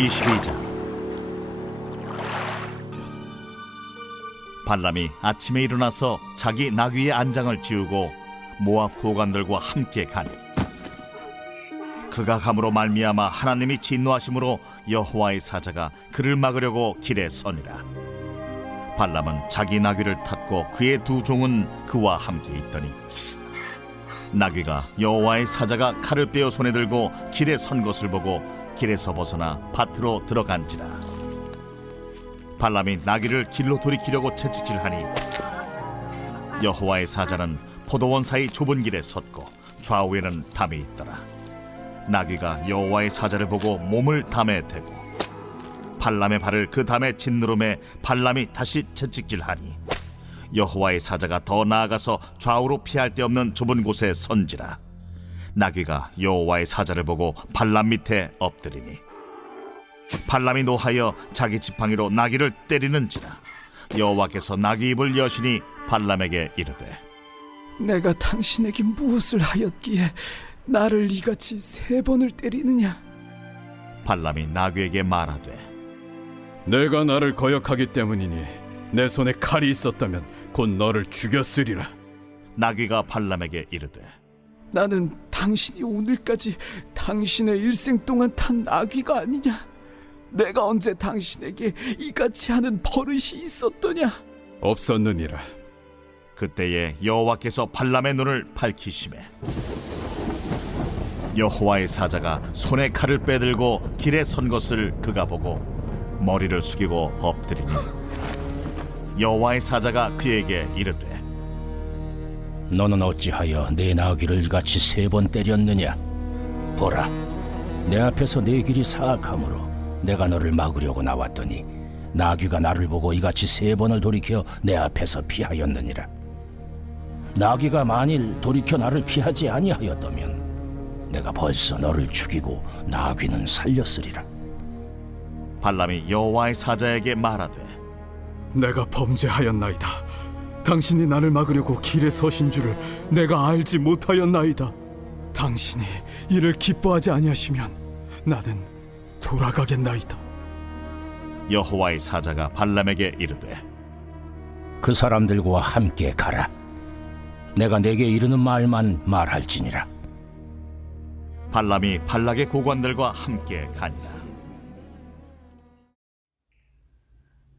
22장. 발람이 아침에 일어나서 자기 나귀의 안장을 지우고 모압 고관들과 함께 가니 그가 감으로 말미암아 하나님이 진노하심으로 여호와의 사자가 그를 막으려고 길에 서니라. 발람은 자기 나귀를 탔고 그의 두 종은 그와 함께 있더니 나귀가 여호와의 사자가 칼을 빼어 손에 들고 길에 선 것을 보고 길에서 벗어나 밭으로 들어간지라. 발람이 나귀를 길로 돌이키려고 채찍질하니 여호와의 사자는 포도원 사이 좁은 길에 섰고 좌우에는 담이 있더라. 나귀가 여호와의 사자를 보고 몸을 담에 대고 발람의 발을 그 담에 짓누름에 발람이 다시 채찍질하니 여호와의 사자가 더 나아가서 좌우로 피할 데 없는 좁은 곳에 선지라. 나귀가 여호와의 사자를 보고 발람 밑에 엎드리니 발람이 노하여 자기 지팡이로 나귀를 때리는지라. 여호와께서 나귀 입을 여시니 발람에게 이르되 내가 당신에게 무엇을 하였기에 나를 이같이 3번을 때리느냐? 발람이 나귀에게 말하되 내가 나를 거역하기 때문이니 내 손에 칼이 있었다면 곧 너를 죽였으리라. 나귀가 발람에게 이르되 나는 당신이 오늘까지 당신의 일생 동안 탄 나귀가 아니냐? 내가 언제 당신에게 이같이 하는 버릇이 있었더냐? 없었느니라. 그때에 여호와께서 발람의 눈을 밝히시매 여호와의 사자가 손에 칼을 빼들고 길에 선 것을 그가 보고 머리를 숙이고 엎드리니 여호와의 사자가 그에게 이르되 너는 어찌하여 내 나귀를 이같이 3번 때렸느냐? 보라, 내 앞에서 내 길이 사악하므로 내가 너를 막으려고 나왔더니 나귀가 나를 보고 이같이 3번을 돌이켜 내 앞에서 피하였느니라. 나귀가 만일 돌이켜 나를 피하지 아니하였다면 내가 벌써 너를 죽이고 나귀는 살렸으리라. 발람이 여호와의 사자에게 말하되 내가 범죄하였나이다. 당신이 나를 막으려고 길에 서신 줄을 내가 알지 못하였나이다. 당신이 이를 기뻐하지 아니하시면 나는 돌아가겠나이다. 여호와의 사자가 발람에게 이르되 그 사람들과 함께 가라. 내가 내게 이르는 말만 말할지니라. 발람이 발락의 고관들과 함께 가니라.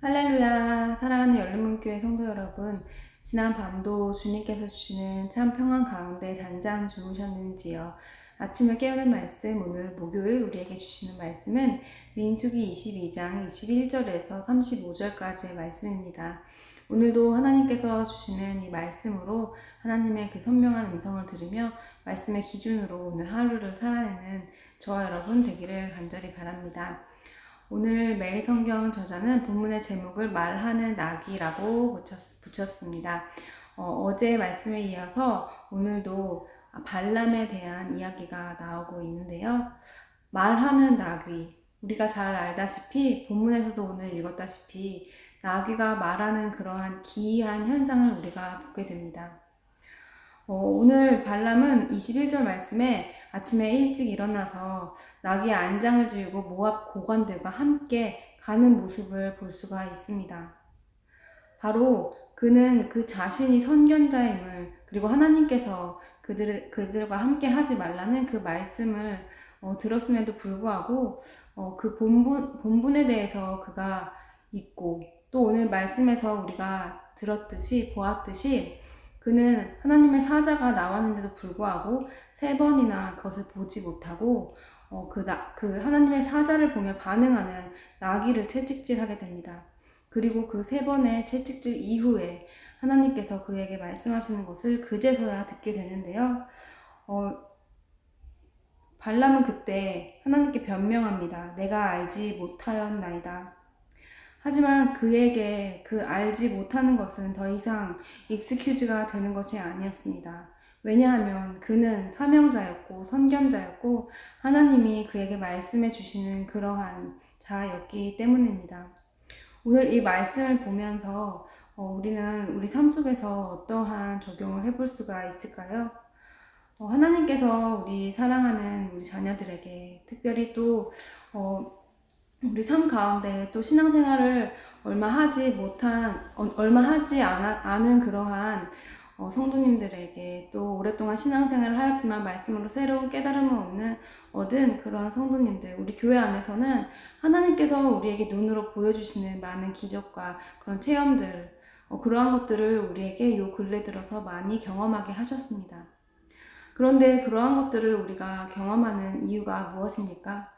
할렐루야. 사랑하는 열린문교회 성도 여러분, 지난 밤도 주님께서 주시는 참 평안 가운데 단잠 주무셨는지요? 아침을 깨우는 말씀, 오늘 목요일 우리에게 주시는 말씀은 민수기 22장 21절에서 35절까지의 말씀입니다. 오늘도 하나님께서 주시는 이 말씀으로 하나님의 그 선명한 음성을 들으며 말씀의 기준으로 오늘 하루를 살아내는 저와 여러분 되기를 간절히 바랍니다. 오늘 매일 성경 저자는 본문의 제목을 말하는 나귀라고 붙였습니다. 어제의 말씀에 이어서 오늘도 발람에 대한 이야기가 나오고 있는데요. 말하는 나귀, 우리가 잘 알다시피 본문에서도 오늘 읽었다시피 나귀가 말하는 그러한 기이한 현상을 우리가 보게 됩니다. 오늘 발람은 21절 말씀에 아침에 일찍 일어나서 나귀의 안장을 지우고 모압 고관들과 함께 가는 모습을 볼 수가 있습니다. 바로 그는 그 자신이 선견자임을, 그리고 하나님께서 그들과 함께 하지 말라는 그 말씀을 들었음에도 불구하고 그 본분에 대해서 그가 있고, 또 오늘 말씀에서 우리가 보았듯이 그는 하나님의 사자가 나왔는데도 불구하고 3번이나 그것을 보지 못하고 그 하나님의 사자를 보며 반응하는 나귀를 채찍질하게 됩니다. 그리고 그 3번의 채찍질 이후에 하나님께서 그에게 말씀하시는 것을 그제서야 듣게 되는데요. 발람은 그때 하나님께 변명합니다. 내가 알지 못하였나이다. 하지만 그에게 그 알지 못하는 것은 더 이상 익스큐즈가 되는 것이 아니었습니다. 왜냐하면 그는 사명자였고 선견자였고 하나님이 그에게 말씀해 주시는 그러한 자였기 때문입니다. 오늘 이 말씀을 보면서 우리는 우리 삶 속에서 어떠한 적용을 해볼 수가 있을까요? 하나님께서 우리 사랑하는 우리 자녀들에게 특별히 또 우리 삶 가운데 또 신앙생활을 얼마 하지 않은 그러한 성도님들에게, 또 오랫동안 신앙생활을 하였지만 말씀으로 새로운 깨달음을 얻은 그런 성도님들, 우리 교회 안에서는 하나님께서 우리에게 눈으로 보여주시는 많은 기적과 그런 체험들, 그러한 것들을 우리에게 요 근래 들어서 많이 경험하게 하셨습니다. 그런데 그러한 것들을 우리가 경험하는 이유가 무엇입니까?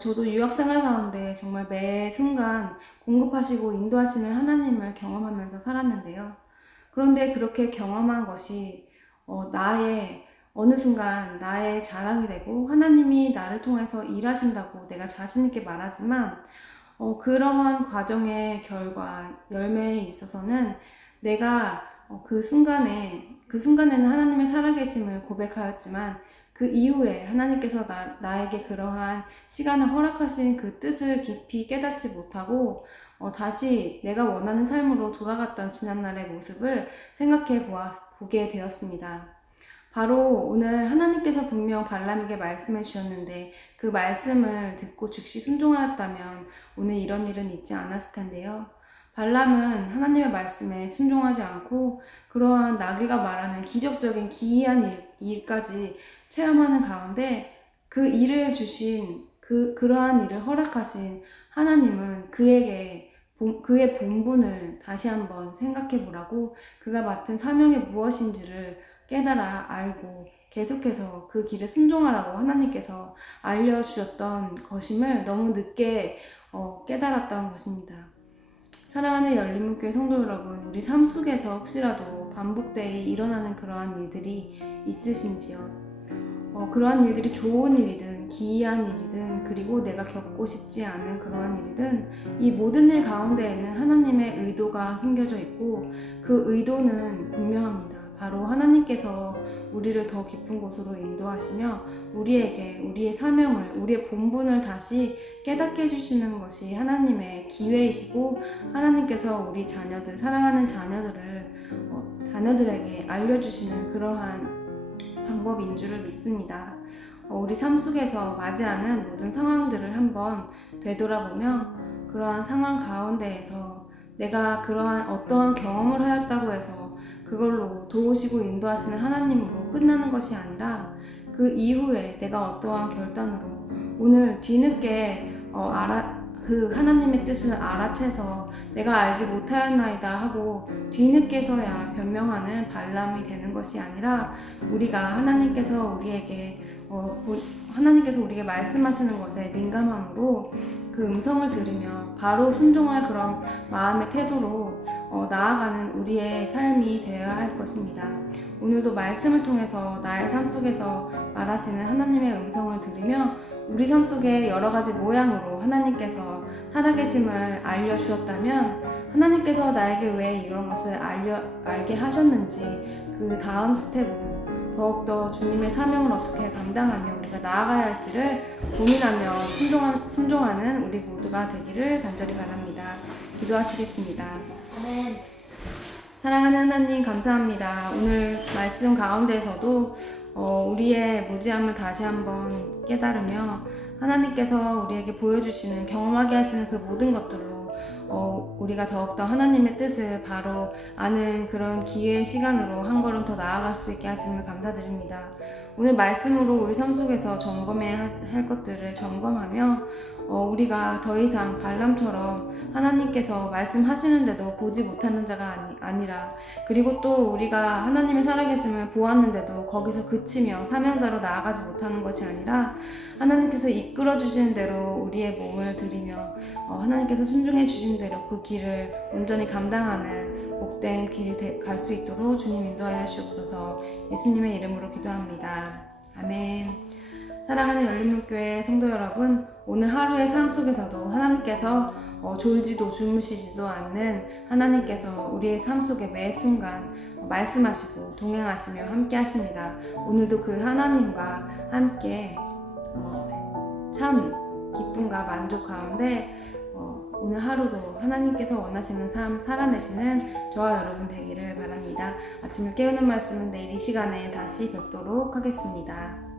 저도 유학생활 가운데 정말 매 순간 공급하시고 인도하시는 하나님을 경험하면서 살았는데요. 그런데 그렇게 경험한 것이 어느 순간 나의 자랑이 되고 하나님이 나를 통해서 일하신다고 내가 자신 있게 말하지만 그러한 과정의 결과, 열매에 있어서는 내가 그 순간에는 하나님의 살아계심을 고백하였지만 그 이후에 하나님께서 나에게 그러한 시간을 허락하신 그 뜻을 깊이 깨닫지 못하고 다시 내가 원하는 삶으로 돌아갔던 지난날의 모습을 생각해 보게 되었습니다. 바로 오늘 하나님께서 분명 발람에게 말씀해 주셨는데 그 말씀을 듣고 즉시 순종하였다면 오늘 이런 일은 있지 않았을 텐데요. 발람은 하나님의 말씀에 순종하지 않고 그러한 나귀가 말하는 기적적인 기이한 일까지 체험하는 가운데 그 일을 주신 그러한 일을 허락하신 하나님은 그의 본분을 다시 한번 생각해 보라고, 그가 맡은 사명이 무엇인지를 깨달아 알고 계속해서 그 길에 순종하라고 하나님께서 알려주셨던 것임을 너무 늦게 깨달았던 것입니다. 사랑하는 열린문교회 성도 여러분, 우리 삶 속에서 혹시라도 반복되어 일어나는 그러한 일들이 있으신지요? 그러한 일들이 좋은 일이든 기이한 일이든 그리고 내가 겪고 싶지 않은 그러한 일이든 이 모든 일 가운데에는 하나님의 의도가 숨겨져 있고 그 의도는 분명합니다. 바로 하나님께서 우리를 더 깊은 곳으로 인도하시며 우리에게 우리의 사명을, 우리의 본분을 다시 깨닫게 해주시는 것이 하나님의 기회이시고 하나님께서 우리 자녀들, 사랑하는 자녀들에게 알려주시는 그러한 방법인 줄을 믿습니다. 우리 삶 속에서 맞이하는 모든 상황들을 한번 되돌아보며 그러한 상황 가운데에서 내가 그러한 어떠한 경험을 하였다고 해서 그걸로 도우시고 인도하시는 하나님으로 끝나는 것이 아니라 그 이후에 내가 어떠한 결단으로 오늘 뒤늦게 그 하나님의 뜻을 알아채서 내가 알지 못하였나이다 하고 뒤늦게서야 변명하는 발람이 되는 것이 아니라 우리가 하나님께서 우리에게 말씀하시는 것에 민감함으로 그 음성을 들으며 바로 순종할 그런 마음의 태도로 나아가는 우리의 삶이 되어야 할 것입니다. 오늘도 말씀을 통해서 나의 삶 속에서 말하시는 하나님의 음성을 들으며 우리 삶 속에 여러 가지 모양으로 하나님께서 살아계심을 알려주셨다면 하나님께서 나에게 왜 이런 것을 알게 하셨는지 그 다음 스텝으로 더욱더 주님의 사명을 어떻게 감당하며 우리가 나아가야 할지를 고민하며 순종하는 우리 모두가 되기를 간절히 바랍니다. 기도하시겠습니다. 아멘. 사랑하는 하나님 감사합니다. 오늘 말씀 가운데에서도 우리의 무지함을 다시 한번 깨달으며 하나님께서 우리에게 보여주시는, 경험하게 하시는 그 모든 것들로 우리가 더욱더 하나님의 뜻을 바로 아는 그런 기회의 시간으로 한 걸음 더 나아갈 수 있게 하심을 감사드립니다. 오늘 말씀으로 우리 삶 속에서 점검해야 할 것들을 점검하며 우리가 더 이상 발람처럼 하나님께서 말씀하시는데도 보지 못하는 자가 아니라, 그리고 또 우리가 하나님의 살아계심을 보았는데도 거기서 그치며 사명자로 나아가지 못하는 것이 아니라 하나님께서 이끌어 주시는 대로 우리의 몸을 드리며 하나님께서 순종해 주신 대로 그 길을 온전히 감당하는 복된 길이 갈 수 있도록 주님 인도하여 주옵소서. 예수님의 이름으로 기도합니다. 아멘. 사랑하는 열린문교회 성도 여러분, 오늘 하루의 삶 속에서도 하나님께서 졸지도 주무시지도 않는 하나님께서 우리의 삶 속에 매 순간 말씀하시고 동행하시며 함께 하십니다. 오늘도 그 하나님과 함께 참 기쁨과 만족 가운데 오늘 하루도 하나님께서 원하시는 삶 살아내시는 저와 여러분 되기를 바랍니다. 아침을 깨우는 말씀은 내일 이 시간에 다시 뵙도록 하겠습니다.